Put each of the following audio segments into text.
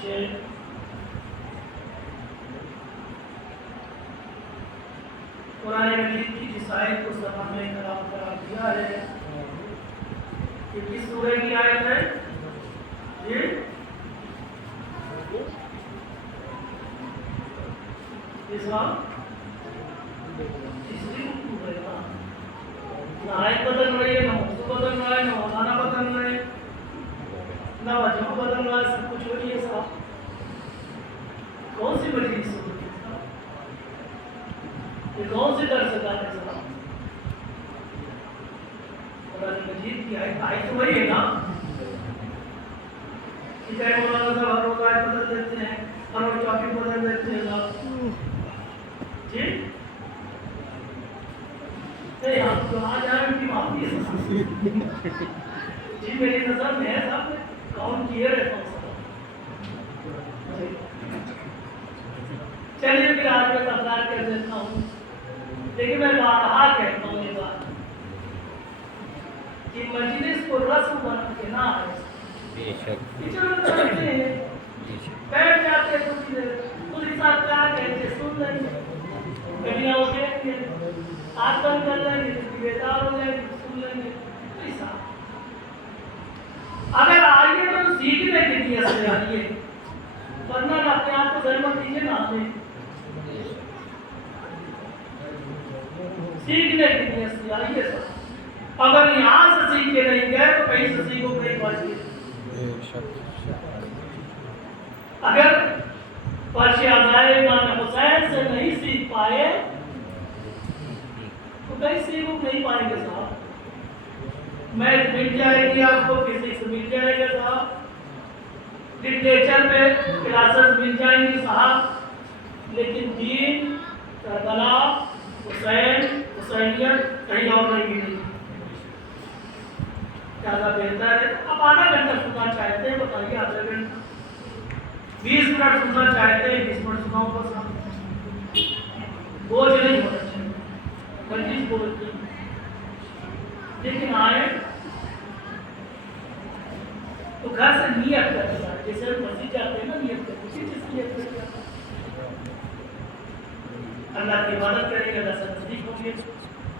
پیچھے قرآن مجید کی جس آیت کو سبق میں کلام قرار دیا ہے یہ کس سورہ کی آیت ہے؟ جی اس وقت تیسری رکوع ہے نہ آیت بدل رہی ہے، نہ موضوع بدل رہا ہے، نہ مولانا بدل رہے ہیں، نہ وجہ بدل رہا ہے، سب کچھ وہی ہے صاحب۔ کون سی مجید سورت ہے صاحب؟ یہ کون سی درس ہے صاحب؟ قرآن مجید کی آیت تو وہی ہے نا؟ چاہے مولانا صاحب ہر روز آیت بدل دیتے ہیں، ہر روز ٹاپک بدل دیتے ہیں صاحب جی نہیں آپ تو آ جائیں ان کی معافی ہے صاحب جی میری نظر میں ہے صاحب کون کیے رہتا ہوں صاحب چلیے پھر آج میں تکرار کر دیتا ہوں، لیکن میں بارہا کہتا ہوں یہ بات کہ مجلس کو رسم بنا کے نہ آئے چلو چلتے ہیں بیٹھ جاتے ہیں کچھ دیر خود حساب کیا کہتے سن لیں گے کبھی اٹھیں گے ہاتھ بند کر لیں گے بیدار ہو جائیں گے سن لیں گے ایسا اگر آئیے تو سیکھنے کے لیے سے آئیے ورنہ اپنے آپ کو ضرورت دیجیے نہ آنے سیکھنے کے لیے سے آئیے سب اگر یہاں سے سیکھ کے نہیں گئے تو کہیں سے سیکھو کہیں پہنچیے اگر فرش عزائے امام حسین سے نہیں سیکھ پائے تو کہیں سیکھو نہیں پائیں گے صاحب میتھ مل جائے گی آپ کو فزکس مل جائے گا صاحب لٹریچر میں کلاسز مل جائیں گی صاحب لیکن دین کربلا حسین حسینیت کہیں اور نہیں ملے گی زیادہ بہتر ہے اب آدھا گھنٹہ سننا چاہتے ہیں بتائیے آدھا گھنٹہ 20 منٹ سننا چاہتے ہیں 20 منٹ سناؤں گا صاحب بوجھ نہیں ہونا چاہیے بلکہ بوجھ نہیں لیکن آئے تو گھر سے نیت کرتے ہیں جیسے مسجد جاتے ہیں نا نیت کرتے ہیں کسی چیز نیت کرتے ہیں اللہ کی عبادت کریں گے اللہ سے نزدیک ہوں گے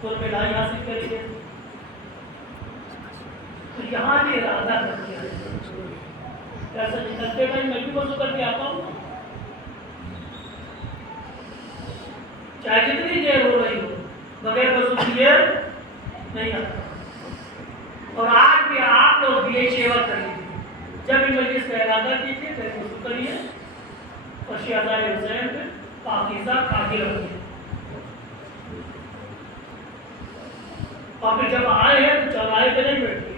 تو میں لائی حاصل کریں گے تو یہاں بھی ارادہ کرتے ہیں کیسا نکلتے بھائی میں بھی وضو کر کے آتا ہوں چاہے جتنی دیر ہو رہی ہو بغیر وضو کیے نہیں آتا اور آج بھی آپ لوگ بھی یہ سیوا کریے جب بھی مجلس کا ارادہ کیجیے پھر وضو کریے اور شہزائے حسین پہ پاکیزہ کاغذ رکھیے اور پھر جب آئے ہیں تو چوراہے پہ نہیں بیٹھیے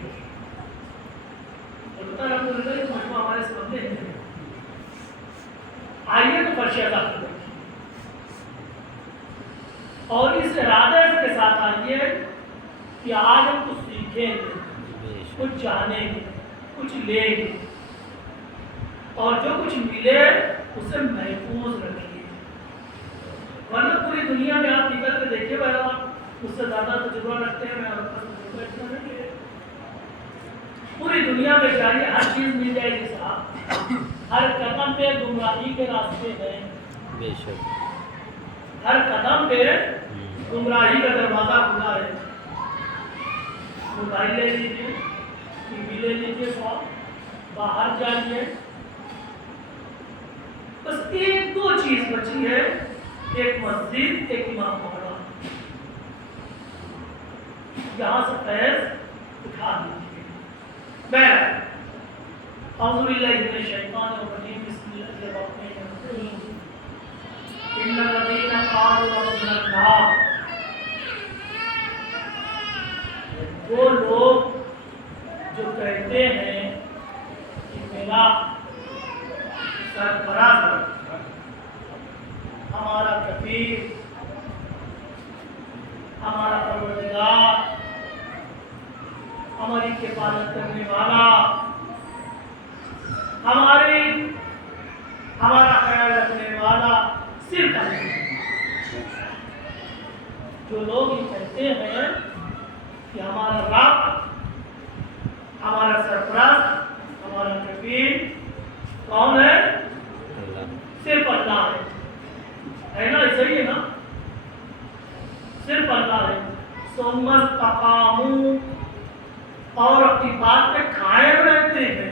ہمارے سامنے ہیں آئیے تو فرش ادا کریں اور اس ارادے کے ساتھ آئیے کہ آج ہم کچھ سیکھیں گے کچھ جانیں گے کچھ لیں گے اور جو کچھ ملے اسے محفوظ رکھیے ورنہ پوری دنیا میں آپ نکل کے دیکھیے بھائی آپ اس سے زیادہ تجربہ رکھتے ہیں پوری دنیا میں جائیے ہر چیز مل جائے گی صاحب ہر قدم پہ گمراہی کے راستے ہیں بے شک ہر قدم پہ گمراہی کا دروازہ کھلا ہے موبائل لے لیجیے ٹی وی لے لیجیے صاحب باہر جائیے بس ایک دو چیز بچی ہے ایک مسجد ایک امام باڑہ یہاں سے فیض اٹھا دیجیے بہرحال اعوذ باللہ من الشیطان الرجیم بسم اللہ الرحمن الرحیم ان الذین قالوا ربنا اللہ وہ لوگ جو کہتے ہیں کہ میرا سربراہ ہمارا کفیل ہمارا پروردگار ہماری کفالت کرنے والا ہمارا خیال رکھنے والا صرف جو لوگ یہ کہتے ہیں کہ ہمارا رب ہمارا سرپرست ہمارا کفیل کون ہے صرف اللہ ہے. ثم استقاموا اور اپنی بات پہ قائم رہتے ہیں.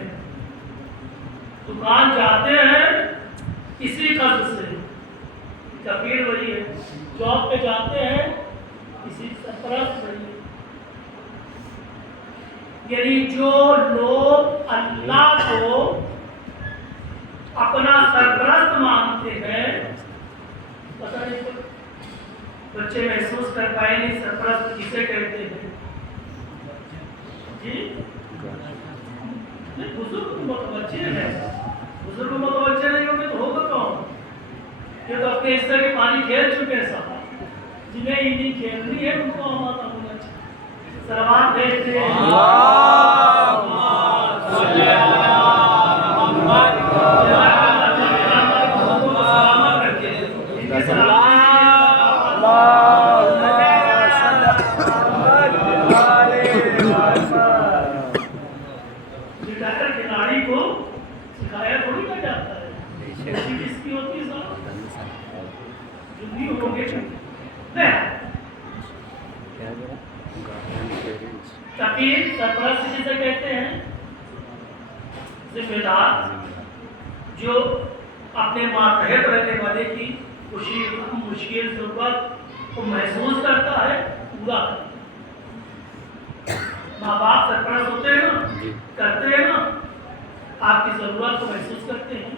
دکان جاتے ہیں اسی قصد سے، کبیر وہی ہے. جاب پہ جاتے ہیں اسی سرپرست وہی ہے. یعنی جو لوگ اللہ کو اپنا سرپرست مانتے ہیں، پتہ نہیں تو بچے محسوس کر پائے نہیں سرپرست کسے کہتے ہیں. جی بزرگ متوجہ ہے، بزرگ متوجہ نہیں ہوں گے تو ہوگا کون؟ یہ تو اپنے حصے کے پانی کھیل چکے ہیں صاحب. جنہیں یہ نہیں کھیلنی ہے ان کو آماتا ہونا چاہیے. سلامات بھیجتے ہیں. کھلاڑی کو سکھایا تھوڑی نہ جاتا ہے، اس کی ہوتی ہے صاحب جلدی ہو گئے. کبیر سرپرست جسے کہتے ہیں، ذمہ دار جو اپنے ماتحت رہنے والے کی خوشی مشکل ضرورت کو محسوس کرتا ہے، پورا کرتا ہے. ماں باپ سرپرست ہوتے ہیں نا، کرتے ہیں نا، آپ کی ضرورت کو محسوس کرتے ہیں،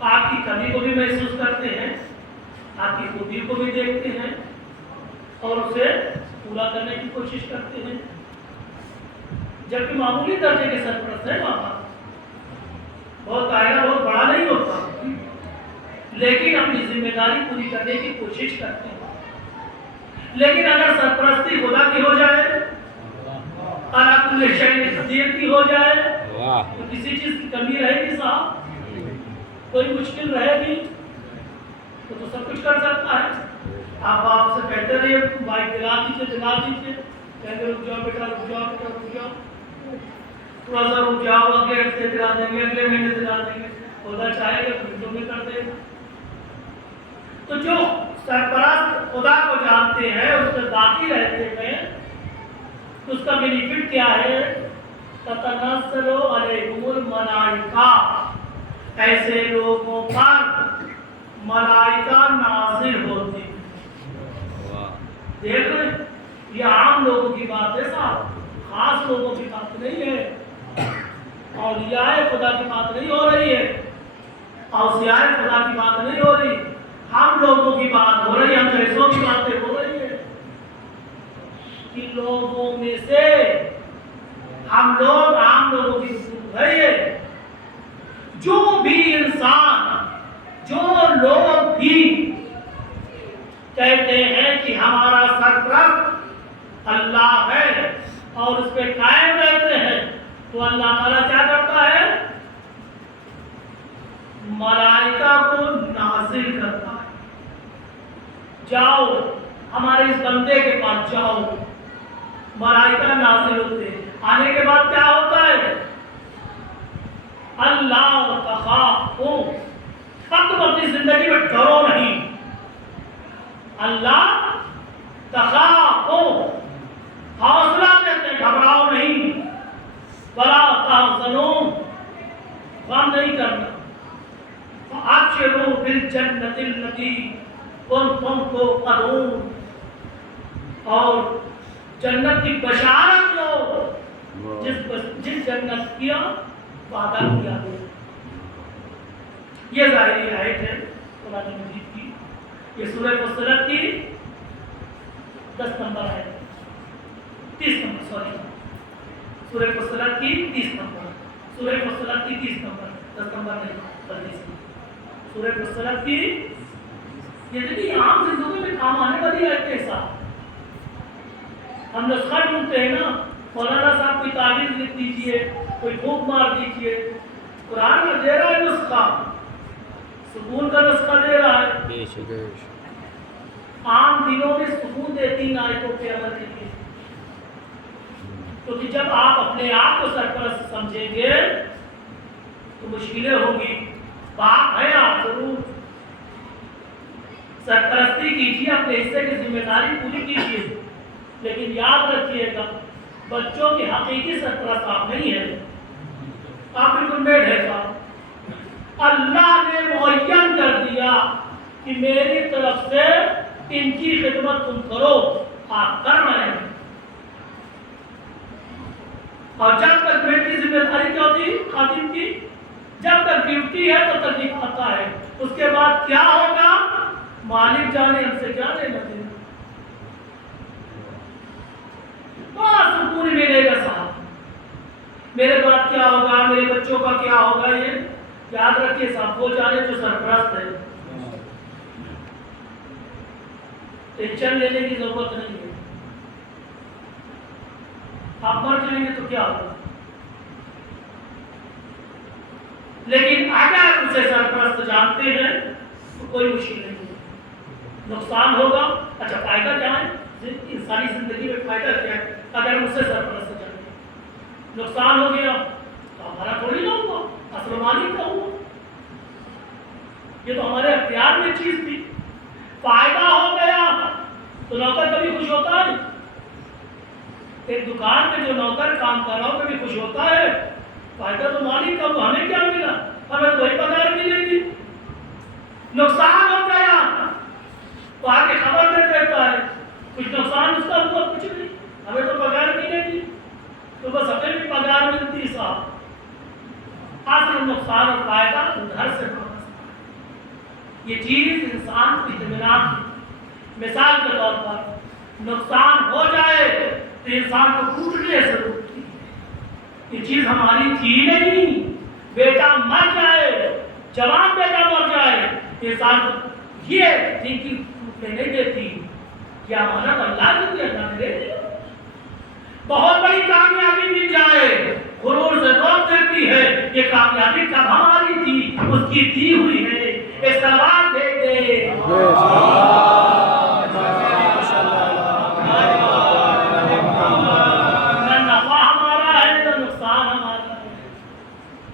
آپ کی کمی کو بھی محسوس کرتے ہیں، آپ کی خوبی کو بھی دیکھتے ہیں اور اسے پورا کرنے کی کوشش کرتے ہیں. جبکہ معمولی درجے کے سرپرست ہے ماں باپ، بہت دائرہ بہت بڑا نہیں ہوتا، لیکن اپنی ذمہ داری پوری کرنے کی کوشش کرتے ہیں. لیکن اگر سرپرستی خدا کی ہو جائے اور کل شیء قدیر کی ہو جائے تو کسی چیز کی کمی رہے گی صاحب؟ کوئی مشکل رہے گی؟ تو سب کچھ کر سکتا ہے. آپ سے کہتے رہیے بائک دلا دیجیے، کہتے رک جاؤ بیٹا، رک جاؤ بیٹا، رک جاؤ، تھوڑا سا رک جاؤ، اگلے ہفتے دلا دیں گے، اگلے مہینے دلا دیں گے. خدا چاہے گا تو میں کر دے گا. تو جو سرپرست خدا کو جانتے ہیں، اس میں باقی رہتے ہیں، اس کا بینیفٹ کیا ہے؟ تتنزل علیہم الملائکہ، ایسے لوگوں پر ملائکہ نازل ہوتی. دیکھ رہے یہ عام لوگوں کی بات ہے صاحب، خاص لوگوں کی بات نہیں ہے. اولیاء خدا کی بات نہیں ہو رہی ہے، اوصیاء خدا کی بات نہیں ہو رہی، ہم لوگوں کی بات ہو رہی ہے. ہم جیسوں کی باتیں ہو رہی ہے کہ لوگوں میں سے ہم لوگ عام لوگوں کی گفتگو ہے یہ، جو بھی انسان، جو لوگ بھی کہتے ہیں کہ ہمارا سرپرست اللہ ہے اور اس پہ قائم رہتے ہیں، تو اللہ تعالیٰ کیا کرتا ہے؟ ملائکہ کو نازل کرتا ہے. جاؤ ہمارے اس بندے کے پاس جاؤ. ملائکہ نازل ہوتے ہیں. آنے کے بعد کیا ہوتا ہے؟ اللہ تخافوا، اب تم اپنی زندگی میں ڈرو نہیں. اللہ تخافوا، حوصلہ دیتے ہیں، گھبراؤ نہیں. ولا تحزنوا، غم نہیں کرنا. فابشروا بالجنة التي کنتم توعدون، اور جنت کی بشارت لو جس جنت کیا وعدہ کیا گیا. یہ ظاہری آیت ہے قرآن مجید کی. یہ سورہ فصلت کی 10 نمبر ہے، 30 نمبر، سورہ فصلت کی 30 نمبر، سورہ فصلت کی 30 نمبر، 10 نمبر نہیں، 30 سورہ فصلت کی. یہ دیکھیے عام زندگی میں کام آنے والی آیت ہے صاحب. ہم نسخہ ڈھونڈتے ہیں نا، مولانا صاحب کوئی تعویذ لکھ دیجیے، کوئی پھونک مار دیجیے. قرآن میں دے رہا ہے نسخہ، سکون کا نسخہ دے رہا ہے. عام دنوں میں سکون دیتی ان آیتوں پہ عمل کیجیے، کیونکہ جب آپ اپنے آپ کو سرپرست سمجھیں گے تو مشکلیں ہوں گی. باپ ہے آپ ضرور، سرپرستی کیجیے، اپنے حصے کی ذمہ داری پوری کیجیے، لیکن یاد رکھیے گا بچوں کی حقیقی سرپرست آپ نہیں ہیں، آپ بالکل میڈ ہے صاحب۔ اللہ نے معین کر دیا کہ میری طرف سے ان کی خدمت تم کرو، آپ کر رہے ہیں، اور جب تک میڈ کی ذمہ داری کیا ہوتی خادم کی، جب تک ڈیوٹی ہے تو تک آتا ہے، اس کے بعد کیا ہوگا مالک جانے، ہم سے کیا لینا دینا، بڑا سکون ملے گا صاحب، میرے بعد کیا ہوگا، میرے بچوں کا کیا ہوگا، یہ یاد رکھیے صاحب، وہ جانے جو سرپرست ہے، ٹینشن لینے کی ضرورت نہیں ہے، آپ مر جائیں گے تو کیا ہوگا، لیکن اگر اسے سرپرست جانتے ہیں تو کوئی مشکل نہیں ہے، نقصان ہوگا، اچھا فائدہ کیا ہے، انسانی زندگی میں فائدہ کیا ہے اگر ہم اسے سرپرست جانتے ہیں، نقصان ہو گیا تو ہمارا تھوڑی نہ ہوا، اصل مالک کا ہوا، یہ تو ہمارے اختیار میں چیز تھی، فائدہ ہو گیا تو نوکر کبھی خوش ہوتا ہے، ایک دکان میں جو نوکر کام کر رہا ہو کبھی خوش ہوتا ہے، فائدہ تو مالک کا ہوا، ہمیں کیا ملا، ہمیں تو وہی پگار ملے گی، نقصان ہو گیا تو آگے خبر دے دیتا ہے، کچھ نقصان اس کا ہوا، کچھ نہیں، ہمیں تو پگار ملے گی، تو بس ہمیں بھی پگار ملتی صاحب، اصل نقصان اور فائدہ ادھر سے پہنچتا، یہ چیز انسان کو اطمینان کی، مثال کے طور پر نقصان ہو جائے تو انسان کو ٹوٹنے سے روکتی ہے، یہ چیز ہماری تھی نہیں، بیٹا مر جائے، جوان بیٹا مر جائے، انسان کو یہ تھنکنگ ٹوٹنے نہیں دیتی، کیا امانت اللہ کی دی، اللہ نے دے دی، بہت بڑی کامیابی مل جائے غرور سے روک دیتی ہے، یہ کامیابی کب ہماری تھی، اس کی دی ہوئی ہے، ایک سلوات دے دے نہ نفع ہمارا ہے نہ نقصان ہمارا ہے،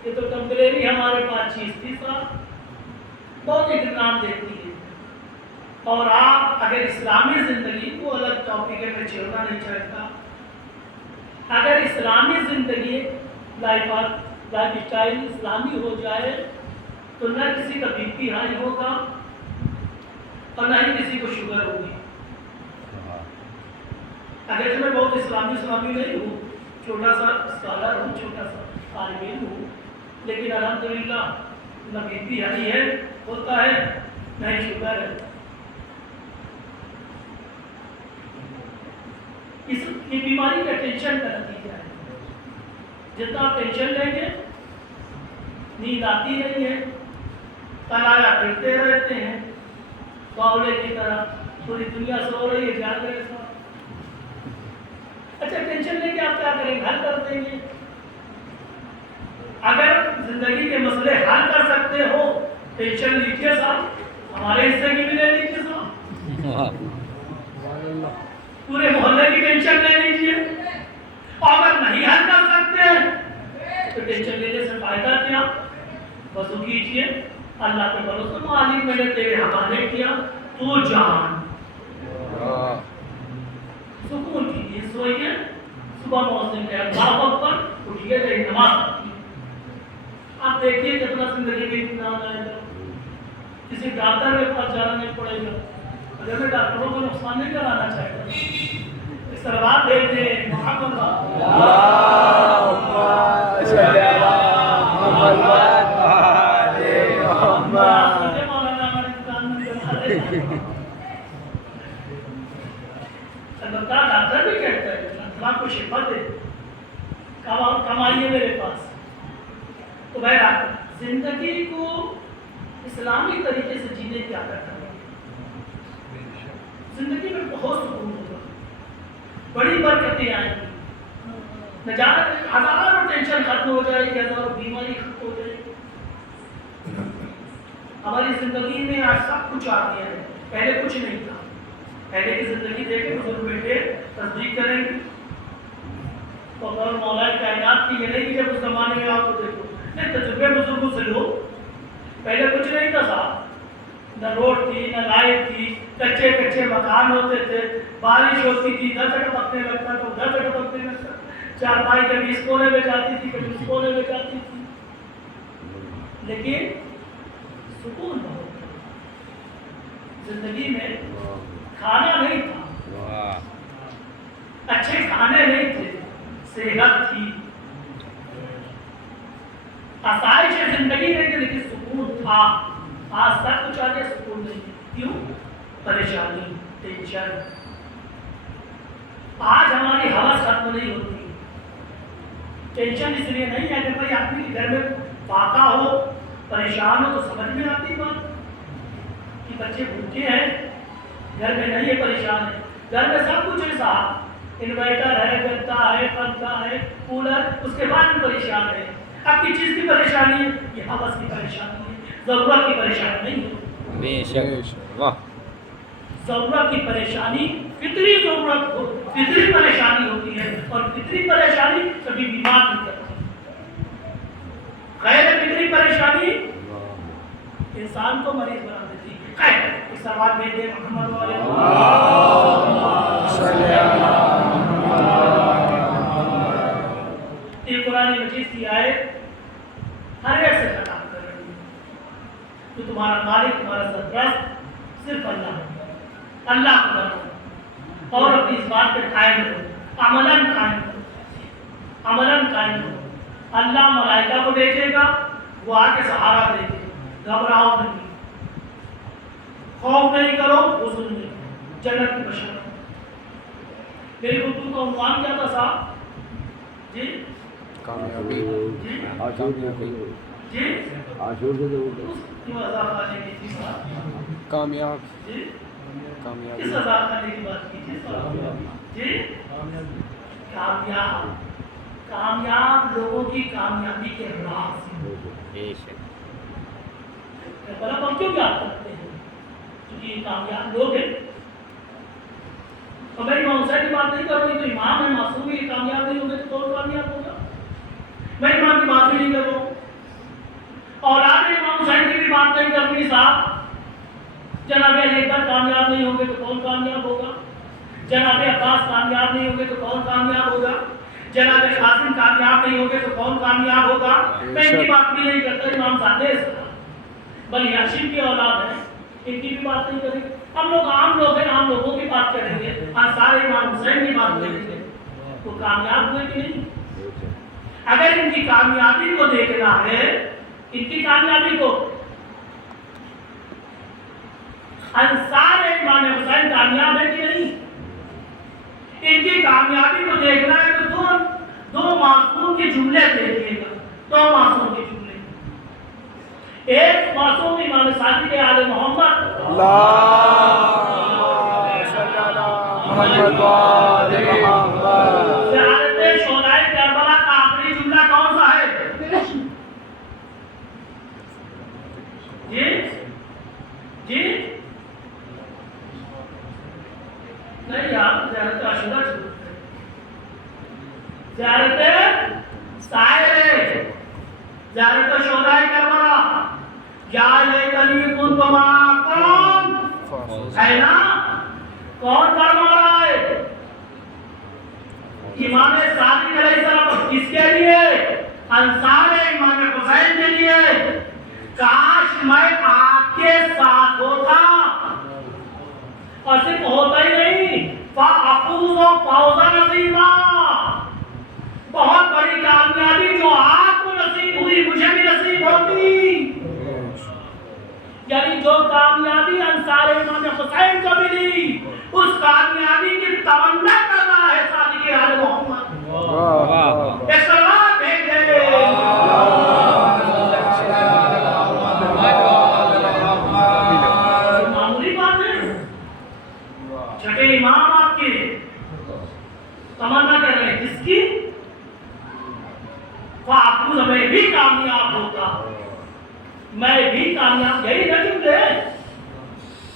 یہ تو ٹمپریری ہمارے پاس چیز تھی صاحب، بہت اطمینان دیتی ہے، اور آپ اگر اسلامی زندگی کو الگ ٹاپک ہے، میں چھوڑنا نہیں چاہتا، اگر اسلامی زندگی لائف اسٹائل اسلامی ہو جائے تو نہ کسی کا بی پی ہائی ہوگا اور نہ ہی کسی کو شوگر ہوگی، اگر میں بہت اسلامی نہیں ہوں، چھوٹا سا اسکالر ہوں، چھوٹا سا طالب علم ہوں، لیکن الحمدللہ نہ بی پی ہائی ہے ہوتا ہے نہ ہی شوگر ہے، یہ بیماری کا ٹینشن کا نتیجہ ہے، جتنا آپ ٹینشن لیں گے نیند آتی نہیں ہے، تلایا پھرتے رہتے ہیں باولے کی طرح، پوری دنیا سو رہی ہے جاگ رہے سو، اچھا ٹینشن لے کے آپ کیا کریں گے، حل کر دیں گے، اگر زندگی کے مسئلے حل کر سکتے ہو ٹینشن لیجیے صاحب، ہمارے حصے کی بھی لے لیجیے صاحب، پورے محلے کی ٹینشن لے لیجیے، اور اگر نہیں حل کر سکتے تو ٹینشن لینے سے فائدہ کیا، وضو کیجیے، اللہ کے بھروسے مالک میں نے تیرے حوالے کیا، تو جان، سکون کیجیے، سوئیے، صبح مؤذن کہے اللہ اکبر، اٹھیے جائے نماز پڑھیے، آپ دیکھیے کتنا زندگی میں اطمینان آئے گا، کسی ڈاکٹر کے پاس جانا نہیں پڑے گا، اگر میں ڈاکٹروں کو نقصان نہیں کرانا چاہتا، اس طرح دے دیں محمد ڈاکٹر بھی کہتا ہے اللہ کو شفا دے، کمائیے میرے پاس، تو بہرحال زندگی کو اسلامی طریقے سے جینے کی عادت ہے، زندگی میں بہت سکون ہوگا، بڑی برکتیں آئیں گی، نہ جانے ہزاروں ٹینشن ختم ہو جائے گی، ہزاروں بیماری ختم ہو جائے گی، ہماری زندگی میں آج سب کچھ آ گیا ہے، پہلے کچھ نہیں تھا، پہلے کی زندگی دیکھیں بزرگ بیٹے تصدیق کریں گے، تو مولا کائنات کی یہ نہیں کہ جب اس زمانے میں آپ کو دیکھو، نہیں تجربے بزرگوں سے لو، پہلے کچھ نہیں تھا صاحب، نہ روڈ تھی نہ لائٹ تھی، کچے کچے مکان ہوتے تھے، بارش ہوتی تھی ادھر سے ٹپکنے لگتا تو ادھر سے ٹپکنے لگتا، چارپائی کبھی اس کونے میں جاتی تھی کبھی اس کونے میں جاتی تھی، لیکن سکون بہت تھا زندگی میں۔ کھانا نہیں تھا، اچھے کھانے نہیں تھے، صحت تھی، آسائش زندگی نہیں تھی، لیکن سکون تھا۔ آج تک کچھ آگے سکون نہیں، کیوں؟ پریشانی، ٹینشن۔ آج ہماری ہوس ختم نہیں ہوتی، ٹینشن اس لیے نہیں ہے کہ بھائی آدمی کے گھر میں فاقہ ہو، پریشان ہو تو سمجھ میں آتی بات کہ بچے بھوکے ہیں، گھر میں نہیں ہے، پریشان ہے، گھر میں سب کچھ ہے صاحب، انورٹر ہے، گدا ہے، پنکھا ہے، کولر، اس کے بعد بھی پریشان ہے۔ اب کی چیز کی پریشانی ہے؟ یہ ہوس کی پریشانی ہے، ضرورت کی پریشانی نہیں ہے۔ بے شک، واہ، ضرورت کی پریشانی فطری ضرورت ہو، فطری پریشانی ہوتی ہے، اور فطری پریشانی کبھی بیمار نہیں کرتی۔ غیر فطری پریشانی انسان کو مریض بنا دیتی ہے۔ خیر، اس سوال میں دے محمد والے یہ قرآن مجید کی آیت ہر ایک سے خطاب کر رہی ہے کہ تمہارا مالک، تمہارا سرپرست صرف اللہ ہے، اللہ کو ڈرو اور اپنی اس بات پہ قائم رہو، عملاً قائم رہو، عملاً قائم رہو۔ اللہ ملائکہ کو بھیجے گا، وہ آ کے سہارا دے گے، گھبراؤ نہیں، خوف نہیں کرو، حزن نہیں کرو، جنت کی بشارت۔ میری گفتگو کا عنوان کیا تھا صاحب؟ جی کامیابی، جی کامیابی، جی کیوں عذاب آنے کی چیز صاحب؟ کامیاب، جی کامیابی، کس عذاب آنے کی بات کیجیے صاحب؟ جی کامیاب، کامیاب لوگوں کی کامیابی کے راز، بے شک، بلا ہم کیوں یاد کرتے ہیں؟ کیونکہ یہ کامیاب لوگ ہیں۔ اور میں امام حسین کی بات نہیں کر رہی، تو امام ہے، معصوم ہے، یہ کامیاب نہیں ہوں گے تو کون کامیاب ہوگا؟ میں امام کی بات بھی نہیں کر رہا ہوں، اولاد امام حسین کی بھی بات نہیں کرنی صاحب۔ جناب علی اکبر کامیاب نہیں ہوں گے تو کون کامیاب ہوگا؟ جناب عباس کامیاب نہیں ہوں گے تو کون کامیاب ہوگا؟ جناب قاسم کامیاب نہیں ہوں گے تو کون کامیاب ہوگا؟ میں ان کی بات بھی نہیں کرتا، امام زادے بنی ہاشم کی اولاد ہے، ان کی بھی بات نہیں کریں گے۔ ہم لوگ عام لوگ ہیں، عام لوگوں کی بات کریں گے، سارے امام حسین کی بات کریں گے، تو کامیاب ہوئے کہ نہیں؟ اگر ان کی کامیابی کو دیکھنا ہے، ان کی کامیابی کو، انصار امام حسین کامیاب ہے کہ نہیں؟ ان کی کامیابی کو دیکھنا ہے تو دو معصوم کے جملے دیکھیے گا، دو معصوم کے جملے۔ ایک معصوم امام صادق آل محمد زیارت شہدائے کربلا کا آخری جملہ کون سا ہے؟ جی جی نہیں یار، زیارت اشہداء چھوڑ زیارت سائر، زیارت شہدائے کربلا، یا لیتنی کنت معکم، ہے نا؟ کون فرما رہا ہے؟ امام صادق علیہ السلام کس کے لیے؟ انصار امام حسین کے لیے۔ کاش میں آپ کے ساتھ ہوتا، اور صرف ہوتا ہی نہیں، فَأَفُوزُ فَوْزًا عَظِيمًا، بہت بڑی کامیابی جو آپ کو نصیب ہوئی مجھے بھی نصیب ہوتی۔ یعنی جو کامیابی انصار امام حسین کو ملی، اس کامیابی کی تمنا کر رہا ہے صادق آل محمد۔ ایک سلام بھیجے، معمولی بات ہے، چھٹے امام آپ کے تمنا کر رہے ہیں، جس کی فاقوز میں بھی کامیاب ہوتا، میں بھی کامیاب، یہی نہ جملے،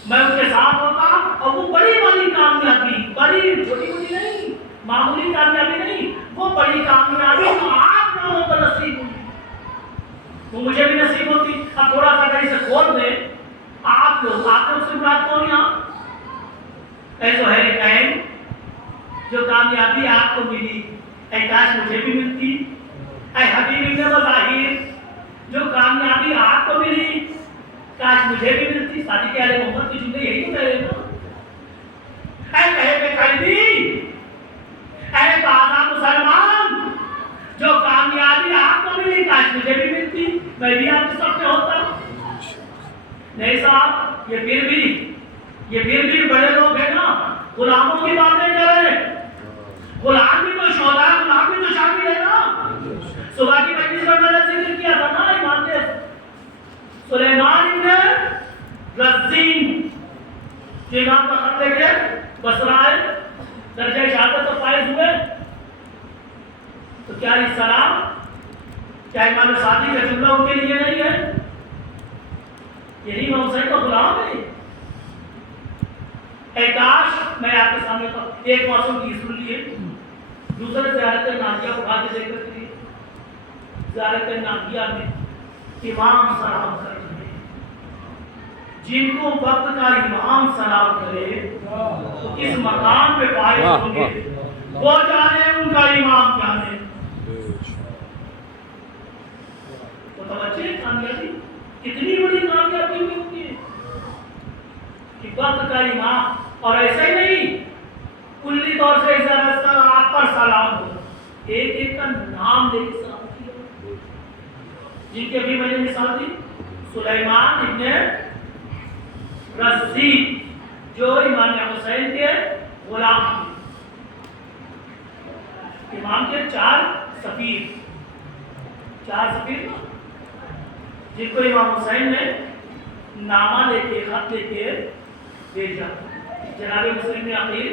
میں اس کے ساتھ ہوتا، اور وہ بڑی بڑی کامیابی، بڑی چھوٹی بڑی نہیں، معمولی کامیابی نہیں، وہ بڑی کامیابی جو آپ لوگوں کو نصیب ہوئی وہ مجھے بھی نصیب ہوتی۔ اب تھوڑا سا اگر اسے کھول دیں، آپ لوگوں آپ لوگ سے مراد کون یہاں؟ اے زہیر جو کامیابی آپ کو ملی اے کاش مجھے بھی ملتی. اے حبیب ابن مظاہر جو کامیابی آپ کو ملی کاش مجھے بھی ملتی. شادی کے علیہ محمد کی جملے یہی تو کہہ رہے نا. اے کہے پہ قلبی اے تازہ مسلمان جو کامیابی آپ کو ملی کاش مجھے بھی ملتی, میں بھی آپ کے سب میں ہوتا. نہیں صاحب یہ پھر بھی بڑے لوگ ہیں نا, غلاموں کی باتیں کر رہے ہیں. غلام بھی تو شہدا, غلام بھی تو شامل ہے نا. صبح کی مجلس میں نے ذکر کیا تھا نا ایمان نے سلیمان ابن رزین جو امام کا خط لے کے بصرہ درجہ شہادت تو فائز ہوئے, تو کیا یہ سلام کیا امام صادق کا جملہ ان کے لیے نہیں ہے؟ یہی امام حسین کا غلام ہے. اے کاش میں آپ کے سامنے تو ایک موسم کی سن لیے, دوسرے زیارت نازیہ کو بھاگے دے کر کے زیارت نازیہ میں امام سلام کرتے ہیں. جن کو وقت کا امام سلام کرے تو کس مقام پہ فائز ہوں گے وہ جانے, ان کا امام جانے. تو توجہ کامیابی کتنی بڑی کامیابی ہوتی ہے کہ وقت کا امام. اور ایسا ہی نہیں کلی طور سے آپ پر سلام ہو, ایک ایک کا نام لے کے سلام کیا. جن کے بھی میں نے مثال دی سلیمان ابن رزین جو امام حسین کے غلام تھے. امام کے چار سفیر جن کو امام حسین نے نامہ لے کے خط لے کے بھیجا. جناب مسلم نے آخر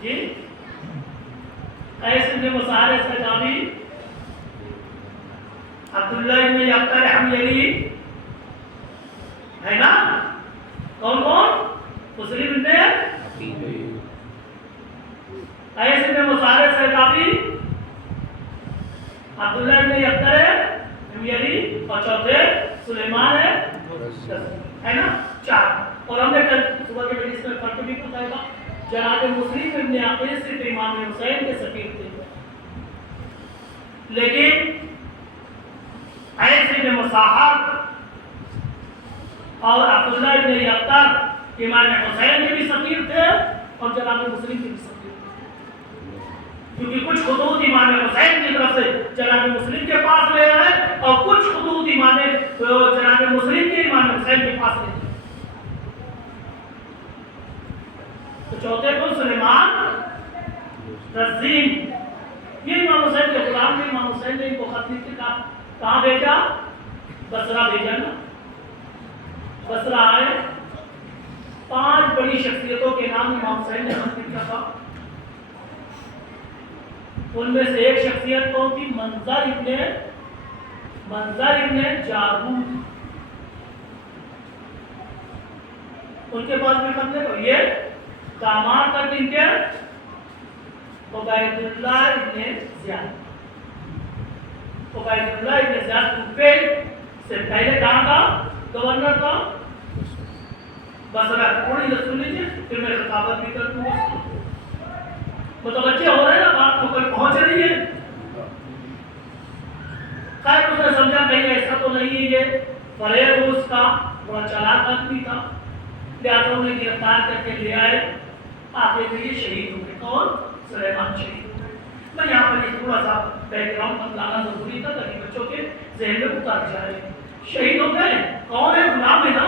جی قیس بن مسارس کا جامی, عبداللہ ابن یقطر حمیری ہے نا, کون مسلم ابن قیس بن مسارس کا جامی, عبداللہ ابن یقطر حمیری, اور چوتھے سلیمان ہے نا, چار. اور ہم نے کل صبح کے مجلس میں فرق بھی بتایا تھا جناب مسلم ابن عقیل صرف امام حسین کے سفیر تھے, لیکن قیس ابن مساحر اور عبداللہ ابن یقطر امام حسین کے بھی سفیر تھے اور جناب مسلم کے بھی سفیر تھے, کیونکہ کچھ خطوط امام حسین کی طرف سے جناب مسلم کے پاس لے رہے ہیں اور کچھ خطوط جناب مسلم کے امام حسین کے پاس لے. تو چوتھے کو سلیمان رزین یہ امام حسین کے غلام تھے. امام حسین نے ان کو خط لکھ کے کہاں بھیجا؟ بصرہ بھیجا نا. بصرہ آئے, 5 بڑی شخصیتوں کے نام امام حسین نے خط لکھا تھا. ان میں سے ایک شخصیت کون تھی؟ منظر ابن جارود. ان کے پاس میں خط لکھا, یہ داماد تک ان کے عبید اللہ ابن زیاد. عبید اللہ ابن زیاد کوفے سے پہلے کہاں کا گورنر تھا؟ بصرہ. تھوڑی سن لیجیے پھر میں خطابت بھی کر دوں گا. متوجہ ہو رہے ہیں نا, بات کو کل پہنچ رہی ہے. خیر اس نے سمجھا کہیں ایسا تو نہیں ہے, یہ فریب اس کا بڑا چالاک آدمی تھا, لہٰذا انہیں گرفتار کر کے لے آئے. آخر میں یہ شہید ہو گئے. کون؟ سلیمان شہید ہو گئے. میں یہاں پر تھوڑا سا بیک گراؤنڈ بتلانا ضروری تھا تاکہ بچوں کے ذہن میں اتر جائے. شہید ہو گئے, کون ہے؟ غلام ہے نا.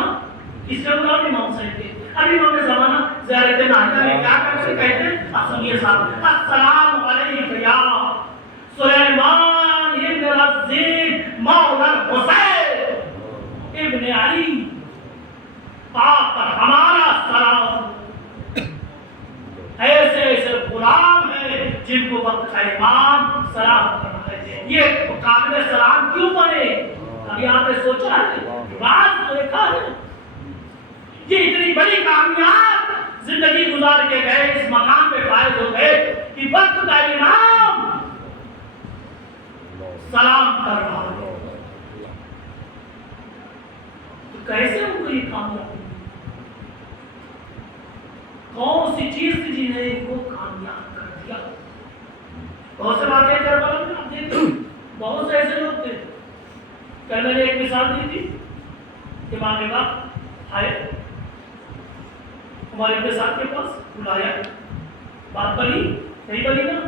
کس کے غلام؟ امام حسین کے. ابھی امام نے زمانہ زیارت نازیہ میں کیا کرتے کہتے ہیں؟ سنیے صاحب, السلام علیک یا سلیمان ابن رزین مولا حسین ابن علی, آپ پر ہمارا سلام. ایسے غلام ہیں جن کو وقت کا امام سلام کرنا ہے. یہ قابل سلام کیوں بنے؟ ابھی آپ نے سوچا ہے, بات تو دیکھا ہے. یہ اتنی بڑی کامیاب زندگی گزار کے گئے, اس مقام پہ فائز ہو گئے کہ وقت کا امام سلام کر رہا ہے. کامیاب کر دیا. بہت سے واقعے کربلا میں آپ دیکھتے ہیں, بہت سے ایسے لوگ تھے. کل میں نے ایک مثال دی تھی, امام وقت آئے ہمارے ابن صاحب کے پاس, بلایا, بات بنی نہیں بنی نا.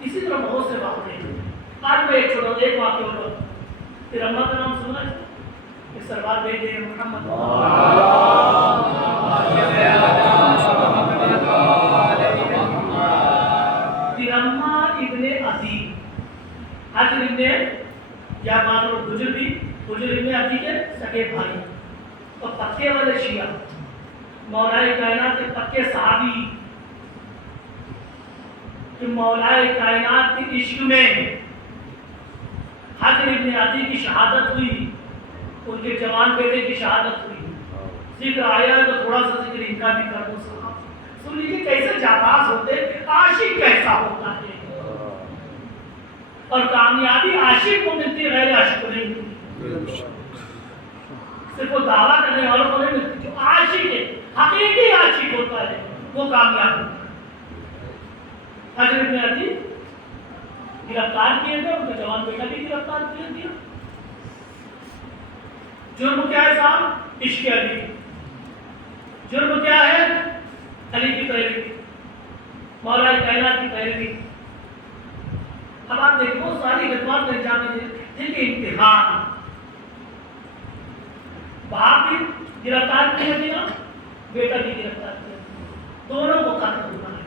اسی طرح بہت سے واقعے ہیں. آج میں ایک واقعہ ہوگا. پھر اللہ کا نام سنا ہے, اس سربات بھیج دے محمد فرما ابن عدی, حجر ابن یا مانو حجر ابن عدی کے سگے بھائی اور پکے والے شیعہ, مولائے کائنات کے پکے صحابی, کہ مولائے کائنات کے عشق میں حجر ابن عدی کی شہادت ہوئی, ان کے جوان بیٹے کی شہادت ہوئی. ذکر آیا تو تھوڑا سا ذکر ان کا بھی کر دو صاحب. سن لیجیے کیسے جانباز ہوتے, عاشق کیسا ہوتا ہے, اور کامیابی عاشق کو ملتی ہے, غیر عاشق کو نہیں ملتی. صرف وہ دعویٰ کرنے والوں کو نہیں ملتی. جو عاشق ہے, حقیقی عاشق ہوتا ہے, وہ کامیاب ہوتا ہے. حجر ابن عدی گرفتار کیے گئے, ان کا جوان بیٹا بھی گرفتار کیا گیا. جرم کیا ہے صاحب؟ عشق علی. جرم کیا ہے؟ علی کی پیروی, مولا کائنات کی پیروی. اب آپ دیکھو ساری خدمات میں انجام دے جن کے امتحان, باپ بھی گرفتار کیا گیا, بیٹا بھی گرفتار کیا گیا, دونوں کو قتل ہونا ہے.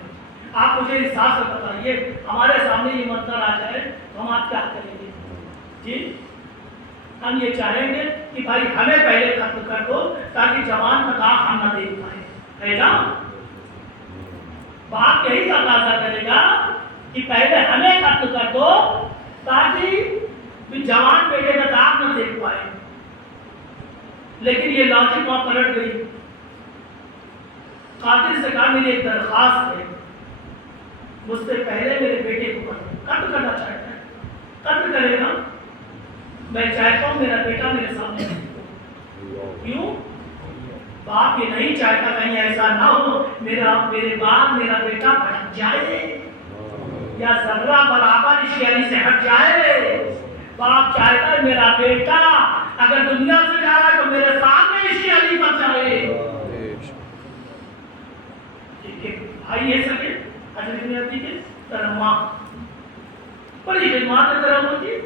آپ مجھے احساس سے بتائیے, ہمارے سامنے یہ منظر آ جائے تو ہم آپ کیا کریں گے؟ جی ہم یہ چاہیں گے کہ بھائی ہمیں پہلے قتل کر دو تاکہ جوان کا داغ ہم نہ دیکھ پائیں, ہے نا؟ باپ یہی تقاضا کرے گا کہ پہلے ہمیں قتل کر دو تاکہ جوان بیٹے کا داغ نہ دیکھ پائے. لیکن یہ لاجک وہاں پلٹ گئی. قاتل سے کہا میری ایک درخواست ہے, مجھ سے پہلے میرے بیٹے کو قتل کرنا چاہتا ہے, قتل کرے گا. میں چاہتا ہوں میرا بیٹا میرے سامنے ہو. کیوں؟ باپ یہ نہیں چاہتا کہیں ایسا نہ ہو میرے باپ میرا بیٹا بھٹک جائے یا ذرہ برابر اس شہری سے ہٹ جائے. باپ چاہتا ہے میرا بیٹا اگر دنیا سے جا رہا ہے تو میرے سامنے اس شہری پر جائے. بھائی یہ سکے حجر ابن عدی کے ترما بڑی خدمات کی طرف ہوتی.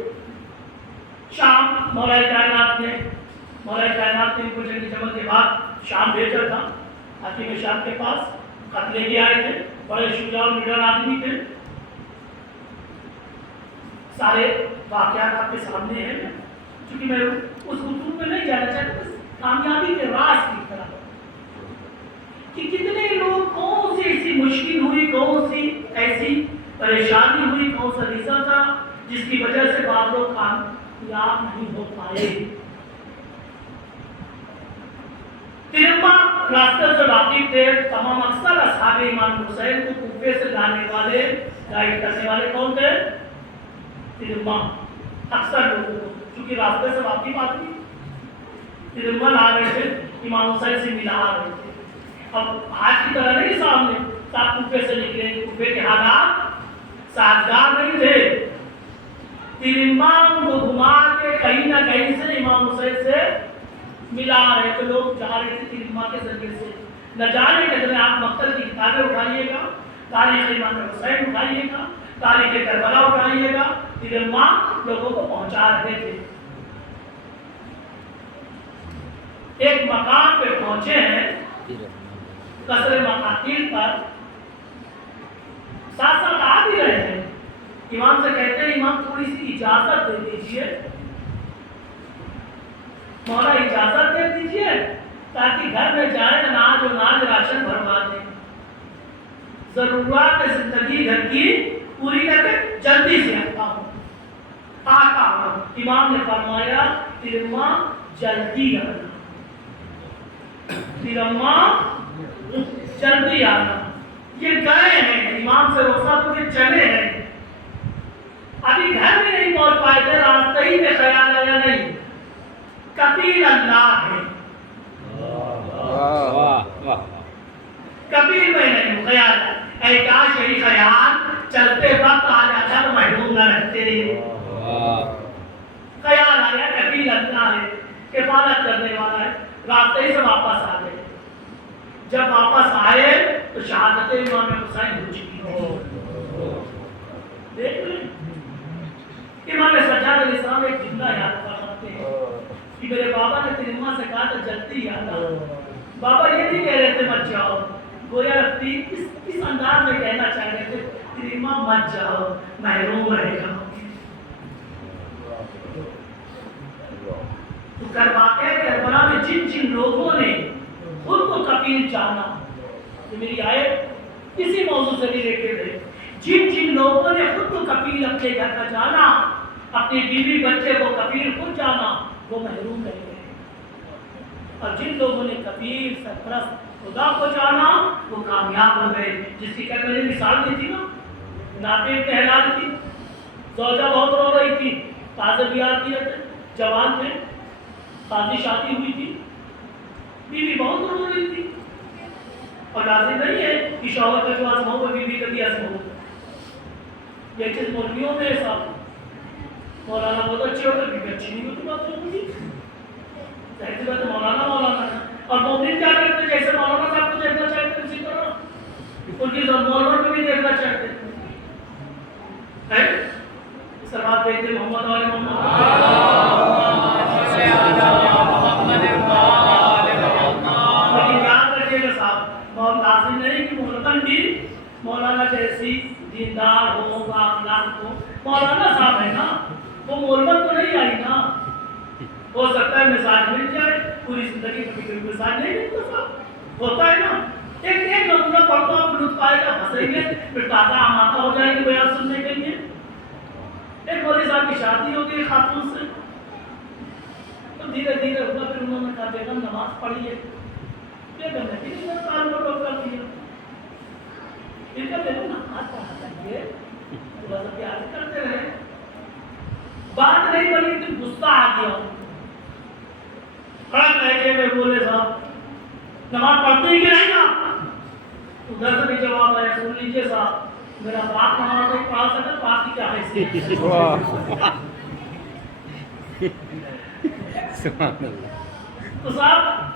شام مولا کائنات نے ان کو جنگ جمل کے بعد شام بھیجا تھا. حکیم شام کے پاس قتل لے کے آئے تھے, بڑے شجاع اور نڈر آدمی تھے. سارے واقعات آپ کے سامنے ہیں, چونکہ میں اس خطوط میں نہیں جانا چاہتا, بس کامیابی کے راز کی طرح کہ کتنے لوگ کون سی ایسی مشکل ہوئی, کون سی ایسی پریشانی ہوئی, کون سا ریزن تھا جس کی وجہ سے بعض لوگ کامیاب نہیں ہو پائے. ترما راستے سے واقف تھے. تمام اکثر اصحاب امام حسین کو کوفے سے لانے والے, گائیڈ کرنے والے کون تھے؟ ترما. اکثر لوگوں کو چونکہ راستے سے واقف آدمی ترما لا رہے تھے, امام حسین سے ملا رہے تھے. اب آج کی طرح نہیں سامنے صاحب کوفے سے نکلے, کوفے کے حالات سازگار نہیں تھے. ترما کو گھما کے کہیں نہ کہیں سے امام حسین سے ملا رہے تھے. لوگ جا رہے تھے ترما کے ذریعے سے. نہ جانے کے ذریعے آپ مقتل کی کتابیں اٹھائیے گا, تاریخ امام حسین اٹھائیے گا, تاریخ کربلا اٹھائیے گا, ترما لوگوں کو پہنچا رہے تھے. ایک مقام پہ پہنچے ہیں قصر مقاتل پر, ساتھ ساتھ آ بھی رہے ہیں. امام سے کہتے ہیں امام تھوڑی سی اجازت دے دیجئے, مولا اجازت دے دیجئے تاکہ گھر میں جائیں, اناج و ناج راشن بھروا دیں, ضرورات زندگی گھر کی پوری کر کے جلدی سے آتا ہوں. امام نے فرمایا ترما جلدی آنا, ترما جلدی آنا. یہ گئے ہیں, امام سے رخصت ہو کے چلے ہیں, ابھی گھر میں نہیں پہنچ پائے تھے. راستے ہی میں خیال آیا نہیں کفیل اللہ ہے, کبھی میں نہیں ہوں خیال اے کاش یہی خیال چلتے وقت آ جاتا تو محروم نہ رہتے خیال آ گیا کبھی لگتا ہے کفالت کرنے والا ہے راستے سے واپس آ گئے جب واپس آئے تو شہادت امام حسین ہو چکی تھی دیکھ لیں امام سجاد علیہ السلام ایک جملہ یاد کرتے ہیں کہ میرے بابا نے تیری اماں سے کہا تھا جلدی یاد آ بابا یہ نہیں کہہ رہے تھے مت جاؤ گویا اس انداز میں کہنا چاہ رہے تھے تیری اماں مت جاؤ محروم رہے گا تو کربلا میں جن جن لوگوں نے خود کو کفیل جانا یہ میری آیت اسی موضوع سے بھی ریلیٹڈ ہے جن جن لوگوں نے خود کو کفیل اپنے گھر کا جانا اپنی بیوی بچے کو کفیل خود جانا وہ محروم رہ گئے اور جن لوگوں نے کفیل سرپرست خدا کو جانا وہ کامیاب ہو گئے جس کی میں نے مثال دی تھی نا نافع ابن ہلال کی زوجہ بہت رو رہی تھی تازہ بیاہ کیے تھے جوان تھے تازی شادی ہوئی تھی بیوی بہت رو رہی تھی اور لازم نہیں ہے کہ شوہر کا جو آزماؤ وہ بیوی کا بھی آزماؤ یہ چیز مولویوں میں صاحب مولانا بہت اچھے ہوتے بیوی اچھی نہیں ہوتی بات ہوگی ظاہر سی بات ہے مولانا ہے اور مومن کیا کرتے ہیں جیسے مولانا صاحب کو دیکھنا چاہتے ہیں اسی طرح ان کی مولانا کو بھی دیکھنا چاہتے ہیں سلام کہتے محمد علیہ محمد لازم نہیں کہ ملکن بھی مولانا جیسی دیندار ہو باخلاق ہو مولانا صاحب ہے نا وہ مولبت تو نہیں آئی نا ہو سکتا ہے مزاج مل جائے پوری زندگی کبھی کوئی مزاج نہیں ملتا صاحب ہوتا ہے نا ایک نمونہ پڑھتا ہوں لطف آئے گا پھنسیں گے پھر تازہ آمادہ ہو جائے گی بیان سننے کے لیے ایک مولوی صاحب کی شادی ہو گئی خاتون سے تو دھیرے دھیرے ہوا پھر انہوں نے کہا بیگم نماز پڑھیے بیگم نے بھی کام کو روک کر دیا ان کا بیگم نماز پڑھا چاہیے تھوڑا سا پیار کرتے رہے بات نہیں بنی تو غصہ آ گیا کھڑا کہہ کے میں بولے صاحب نماز پڑھتے ہی کہ نہیں نا ادھر سے بھی جواب آیا سن لیجیے صاحب میرا باپ نماز نہیں پڑھا سکتا تو آپ کی کیا حیثیت تو صاحب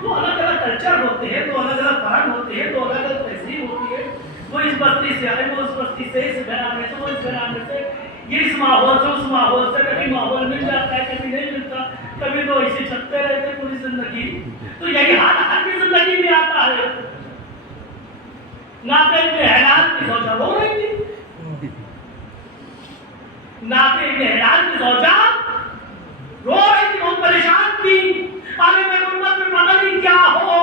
دو الگ الگ کلچر ہوتے ہیں دو الگ الگ فرہنگ ہوتے ہیں دو الگ الگ تہذیب ہوتی ہے وہ اس بستی سے آئے وہ اس بستی سے اس گھرانے سے وہ اس گھرانے سے یہ اس ماحول سے اس ماحول سے کبھی ماحول مل جاتا ہے کبھی نہیں ملتا کبھی تو ایسے چھپتے رہتے پوری زندگی تو یہی حال ہر کی زندگی میں آتا ہے نافع ابن ہلال کی زوجہ رو رہی تھی نافع ابن ہلال کی زوجہ رو رہی تھی بہت پریشان تھی عالم امت میں پتہ نہیں کیا ہو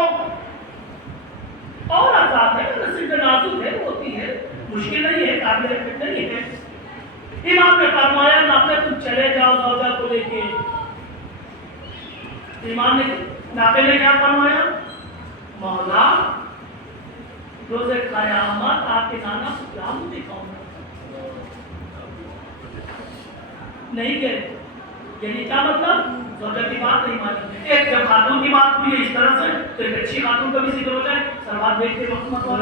اور آزاد ہے نصیب نازک ہے ہوتی ہے مشکل نہیں ہے قابل فکر نہیں ہے امام نے فرمایا نافع تم چلے جاؤ زوجہ کو لے کے امام نے نافع نے کیا فرمایا مولا روز قیامت آپ کے نانا کو کیا منہ دکھاؤں گا نہیں گئے یعنی کیا مطلب زوجہ کی بات نہیں مانی ایک جب خاتون کی بات ہوئی ہے اس طرح سے تو ایک اچھی خاتون کا بھی ذکر ہو جائے سلوات بھیجتے وقت مت اور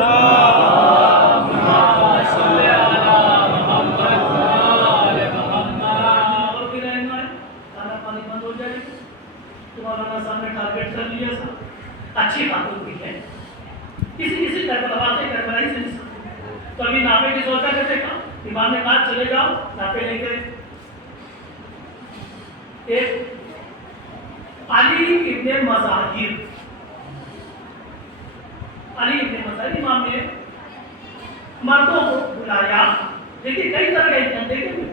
بھی رہنا ہے کھانا پانی بند ہو جائے تمہارا صاحب نے ٹارگیٹ کر لیا سب اچھی خاتون بھی ہے کسی کربلائی سے نہیں سکتے تو ابھی نافع کی سوچا کیسے کہا امام نے کہا چلے جاؤ نافع لے کے ایک علی ابن مظاہر امام نے مردوں کو بلایا لیکن کئی طرح کے امتحان دیکھیں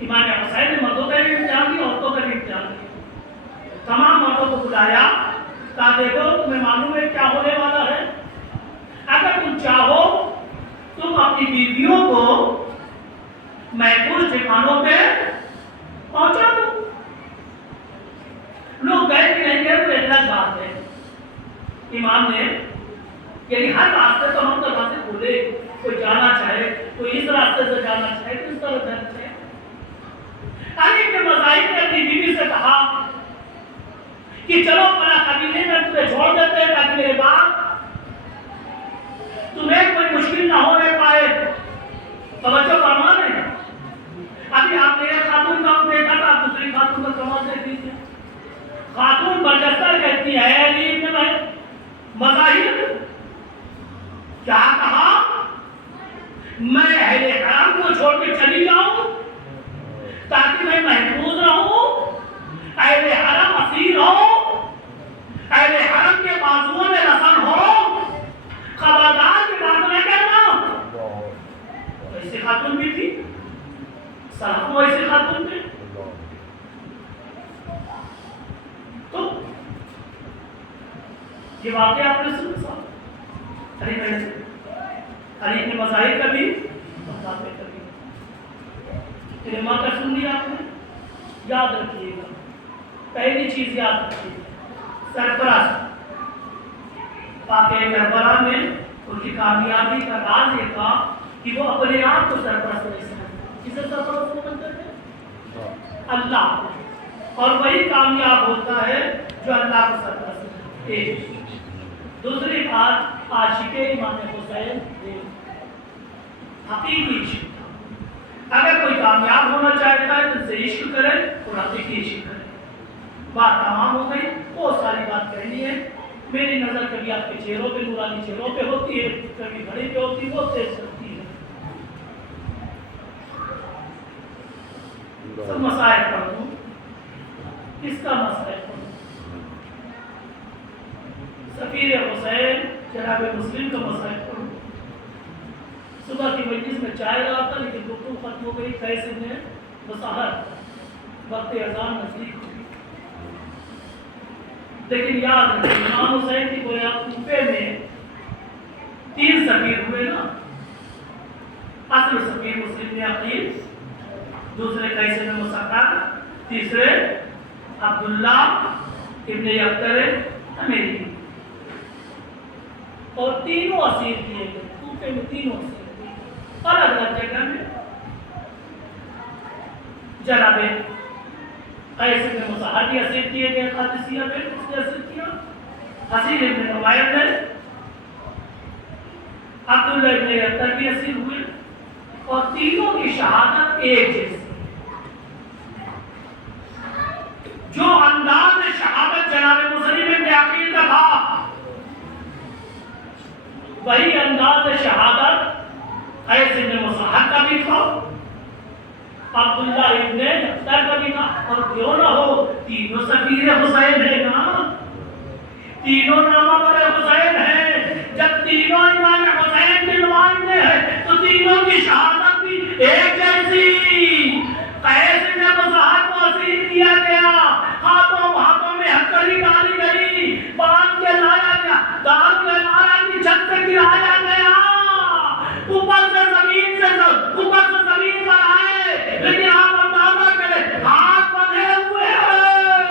امام حسین نے مردوں کا بھی امتحان دیا عورتوں کا بھی امتحان دیا تمام مردوں کو بلایا کہا دیکھو تمہیں معلوم ہے کیا ہونے والا ہے اگر تم چاہو تم اپنی بیویوں کو محفوظ ٹھکانوں پہ پہنچا دو لوگ گئے کہ نہیں گئے تو ایک الگ بات ہے امام نے یعنی ہر راستے تو ہم تو راستے کھولے کوئی جانا چاہے کوئی اس راستے سے جانا چاہے کوئی اس طرح جانا چاہے علی کے مذاہب نے اپنی بیوی سے کہا کہ چلو اپنا قبیلے میں تمہیں چھوڑ دیتے ہیں تاکہ میرے باپ مجاہد کیا کہا؟ میں اہل حرم کو چھوڑ کے چلی جاؤں تاکہ میں محفوظ رہوں، اہل حرم اسیر ہو، اہل حرم کے بازوؤں میں رسن ہو، خبردار کی بات نہ کرنا۔ ایسی خاتون بھی تھی، سلاخوں ایسی خاتون تھی۔ تو یہ واقعہ آپ نے سنا صاحب علی ابن مظاہر کا بھی بتاتے کبھی علماء کا سن لیا آپ نے۔ یاد رکھیے گا، پہلی چیز یاد رکھیے گا، سرپرست واقعہ کربلا میں ان کی کامیابی کا راز یہ تھا کہ وہ اپنے آپ کو سرپرست نہیں سمجھتے۔ کسے سرپرست سمجھتے تھے؟ اللہ، اور وہی کامیاب ہوتا ہے جو اللہ کو سرپرست سمجھتے ہیں۔ دوسری بات، عاشق امام حسین حقیقی عشق۔ اگر کوئی کامیاب ہونا چاہتا ہے تو اسے عشق کرے اور حقیقی عشق کرے۔ بات تمام ہو گئی، بہت ساری بات کہنی ہے۔ میری نظر کبھی آپ کے چہروں پہ، نورانی چہروں پہ ہوتی ہے، کبھی گھڑی پہ ہوتی ہے، بہت تیز کرتی ہے۔ سب مسائل پڑھ دوں، کس کا مسائل پڑھ دوں؟ سفیر حسین جناب مسلم کا مسائل پڑھ دوں۔ صبح کی مجلس میں چائے رہا تھا لیکن گفتگو ختم ہو گئی، کیسے میں وضاحت وقت اذان نزدیک ہوئی۔ لیکن یاد رکھیں امام حسین کی گویا کوفے میں 3 سفیر ہوئے نا، اصل سفیر مسلم نے عقیل، دوسرے قیس بن مسعود، تیسرے عبداللہ ابن یقطر امیری، اور تینوں اسیر کیے گئے کوفے میں، تینوں اسیر الگ الگ جگہ میں۔ جناب قیس بن مسعود بھی اسیر کیے گئے قادسیہ میں، اس نے اسیر کیا، حسین ابن نوائر نے، عبداللہ ابن یقطر بھی اسیر ہوئے، اور تینوں کی شہادت ایک جیسی۔ جو انداز شہادت جناب مسلم ابن عقیل کا تھا، وہی انداز شہادت قیس بن مسعود کا بھی تھا، عبداللہ ابن یقطر کا بھی تھا۔ اور کیوں نہ ہو، تینوں سفیر حسین ہے نا، تینوں نامہ پر حسین ہے۔ جب تینوں امام حسین کے نمائندے ہیں تو تینوں کی شہادت بھی ایک جیسی۔ قیس بن مسعود کو اسیر کیا گیا، ہاتھوں میں ہتھکڑی ڈالی گئی، باندھ کے لایا گیا، دارالعمارہ کی چھت سے گرایا گیا، اوپر سے زمین پر آئے، لیکن آپ اندازہ کریں ہاتھ بندھے ہوئے ہیں۔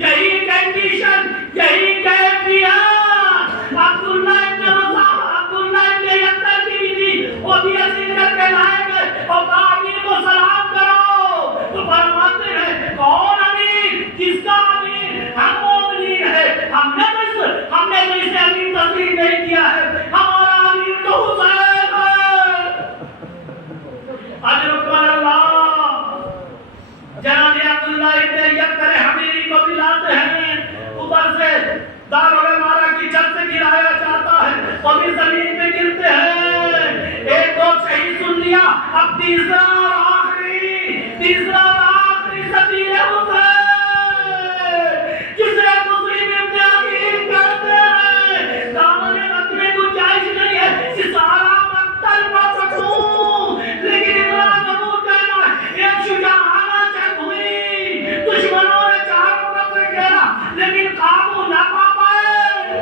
یہی کنڈیشن، یہی کیفیت عبداللہ ابن یقطر کی بھی تھی، وہ بھی اسیر کر کے لائے گئے اور کہا امیر کو سلام کرو، تو فرماتے ہیں کون امیر؟ کس کا امیر؟ ہم مومنین ہیں، ہم نے تو اسے امیر تسلیم نہیں کیا ہے، ہمارا امیر تو حسین ہے۔ اجرکم اللہ، جناب عبداللہ ابن یقطر حمیری کو بھی لاتے ہیں، اوپر سے دارالعمارہ کی چھت سے گرایا جاتا ہے، وہ بھی زمین پہ گرتے ہیں۔ ایک دو شہید سن لیا، اب تیسرا اور آخری سفیر حسین، جسے مسلم ابن عقیل کہتے ہیں، دامن وقت میں گنجائش نہیں ہے سارا مقتل پا سکوں، لیکن اتنا ضرور کہنا ہے ایک شجاعانہ جنگ ہوئی، دشمنوں نے چاروں طرف سے گھیرا لیکن قابو نہ پا پائے،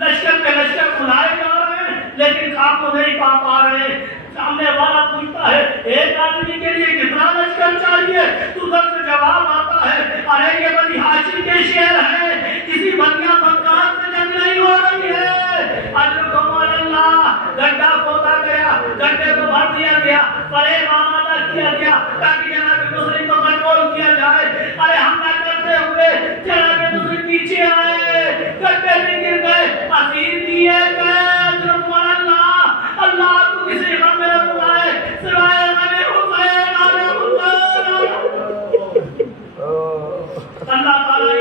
لشکر کے لشکر کھلائے جا رہے ہیں لیکن قابو نہیں پا پا رہے۔ سامنے والا پوچھتا ہے ایک آدمی کے لیے کتنا لشکر چاہیے؟ تو ادھر سے جواب آتا ہے ارے یہ بنی ہاشم کے شیر ہے، کسی بنیا بکار سے جنگ نہیں ہو رہی ہے۔ اجرکم اللہ، گڈھا کھودا گیا، گڈھے کو بھر دیا گیا، فریب آمادہ کیا گیا تاکہ جناب مسلم کو کنٹرول کیا جائے۔ ارے حملہ کرتے ہوئے جناب مسلم پیچھے آئے، گڈھے میں گر گئے، اسیر کیے گئے۔ اجرکم اللہ، اللہ کو کسی غم میں نہ بلائے سوائے غم حسین، اللہ تعالیٰ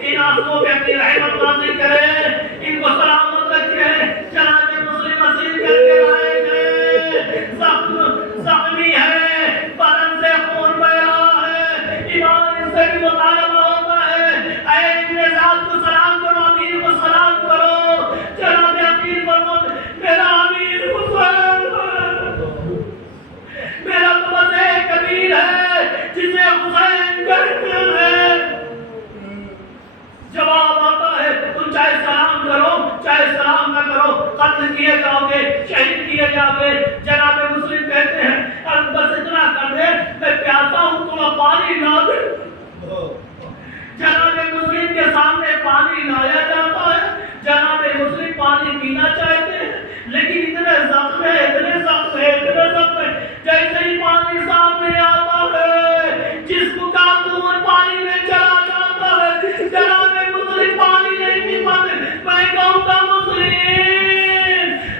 ان آنسوؤں پہ اپنی رحمت نازل کریں، ان کو سلامت رکھیں۔ جناب مسلم اسیر کر کے لائے گئے، زخمی ہے، بدن سے خون بہ رہا ہے، ایمان ان سے بھی مطالبہ ہوتا ہے۔ اے ابن زیاد کو سلام کرو، امیر کو سلام کرو۔ جناب امیر فرماتے میرا امیر حسین ہے، میرا تو بس ایک امیر ہے جسے حسین کہتے ہیں۔ جواب آتا ہے تم چاہے سلام کرو چاہے سلام نہ کرو، قتل کیے جاؤ گے، شہید کیے جاؤ گے۔ جناب مسلم کہتے ہیں بس اتنا کر دے، میں پیاسا ہوں تھوڑا پانی لا دے۔ جناب مسلم کے سامنے پانی لایا جاتا ہے، جناب مسلم پانی پینا چاہتے ہیں لیکن اتنے زخم ہے، اتنے زخم ہے، اتنے زخم ہے، جیسے ہی پانی سامنے آتا ہے جسم کا خون پانی میں چلا جاتا ہے۔ جناب مسلم پانی نہیں پی پاتے۔ میں کہوں گا مسلم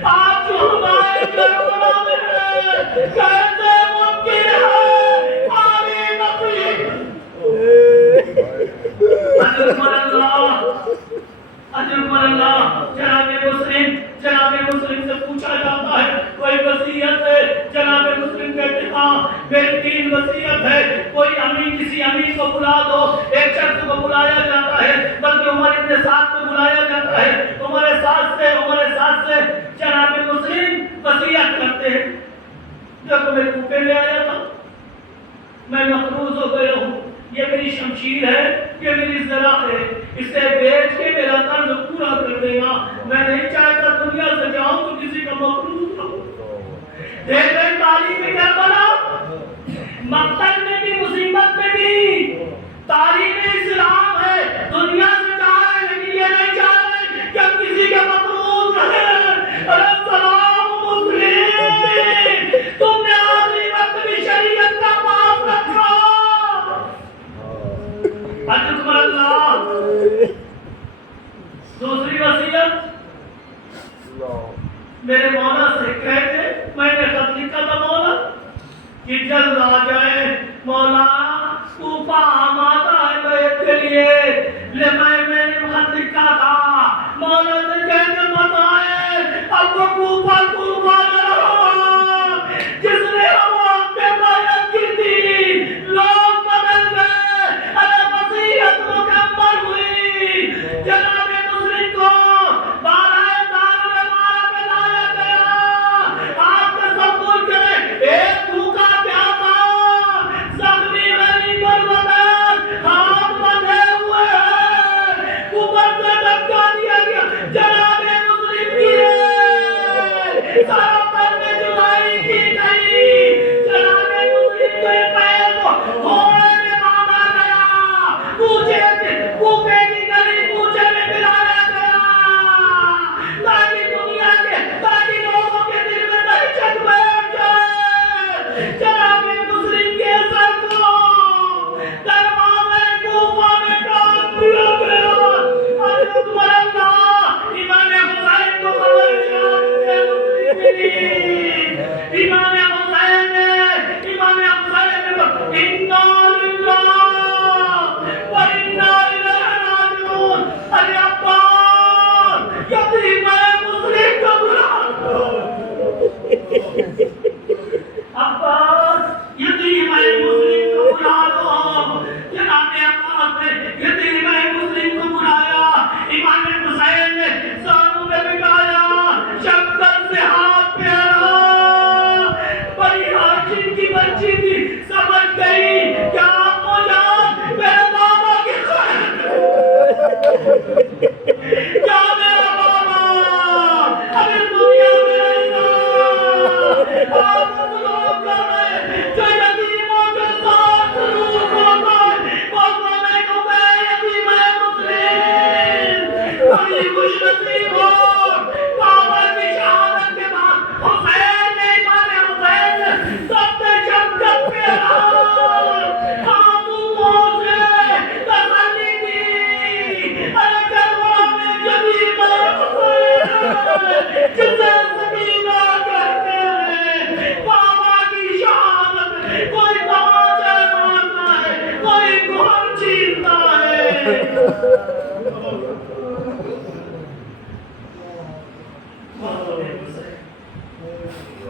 آپ جو ہمارے کربلا میں ہیں کیسے ممکن ہے پانی نہ پی؟ اجرکم اللہ۔ جناب مسلم سے پوچھا جاتا ہے کوئی وصیت ہے؟ جناب مسلم کہتے ہیں ہاں میری 3 وصیت ہے۔ کوئی امیر کسی امیر کو بلا دو، ایک شخص کو بلایا جاتا ہے بلکہ عمر ابن سعد کو بلایا جاتا ہے، عمر سعد سے جناب مسلم وصیت کرتے ہیں جب میں کوفے میں آیا تھا میں مقروض ہو گیا ہوں، یہ میری شمشیر ہے، یہ میری زرع ہے، اسے بیچ کے میرا قرض پورا کر دینا۔ میں نہیں چاہتا دنیا سے جاؤں تو کسی کا مقروض نہ ہو۔ دیکھ رہے تعلیم کربلا، مقتل میں بھی مصیبت میں بھی تعلیم اسلام ہے۔ دنیا سے چاہ رہے لیکن یہ نہیں چاہ رہے کہ ہم کسی کا مقروض رہیں۔ ارے سلام مسلم، تم نے آخری وقت بھی شریعت کا پاس رکھا۔ اجرکم اللہ۔ دوسری وصیت میرے مولا سے کہتے میں نے خط لکھا تھا مولا کہ جلد آ جائے مولا، کوفہ آمادہ ہے بیعت کے لیے، میں نے خط لکھا تھا مولا سے کہتے مت آئے، اب وہ کوفہ نہ رہا جس نے ہم پہ بیعت کی تھی، لوگ بدل گئے، ارے وصیت مکمل ہوئی۔ جناب مسلم کو بارہ دار مارا پہ لایا گیا۔ آپ تصور کریں ایک بھوکا پیاسا زخمی غریب الوطن ہاتھ بندھے ہوئے ہیں، اوپر سے دھکا دیا گیا۔ جناب مسلم گرے، سارا پر میں جدائی کی گئی۔ جناب مسلم کے پیر کو گھوڑے میں باندھا گیا، کوفے کی گلی کوچے میں پلایا گیا تاکہ لوگوں کے دل میں دہشت بیٹھ جائے۔ جناب مسلم کے سر کو دروازے کوفہ میں ڈال دیا گیا۔ اجرکم اللہ۔ امام حسین کو خبر ملی، امام حسین نے انا للہ و انا الیہ راجعون۔ ارے عباس یتیم مسلم کو بلا دو، عباس یتیم مسلم کو بلا دو۔ جناب عباس نے یتیم مسلم کو بلایا، امام حسین نے زانوں میں بٹھایا، شفقت سے ہاتھ پھیرا۔ بڑی ہاشم کی بچی تھی، سمجھ گئی کہ آپ کو جان میرے بابا کی خیر کیا میرا بابا ابھی دنیا میں نہیں رہا۔ آپ لوگ کر رہے جو یتیموں کے ساتھ سلوک ہوتا ہے وہ سمجھے کو بے یتیم ہے مسلم۔ بڑی خوش نصیب ہو بابا کی شہادت کے بعد حسین نے امام حسین نے سب سے شفقت پھیرا، آنسوؤں سے تسلی دی۔ ارے کربلا میں یتیم حسین جسے سکینہ کہتے ہیں، بابا کی شہادت کوئی تماچے مارتا ہے، کوئی گھر چھینتا ہے۔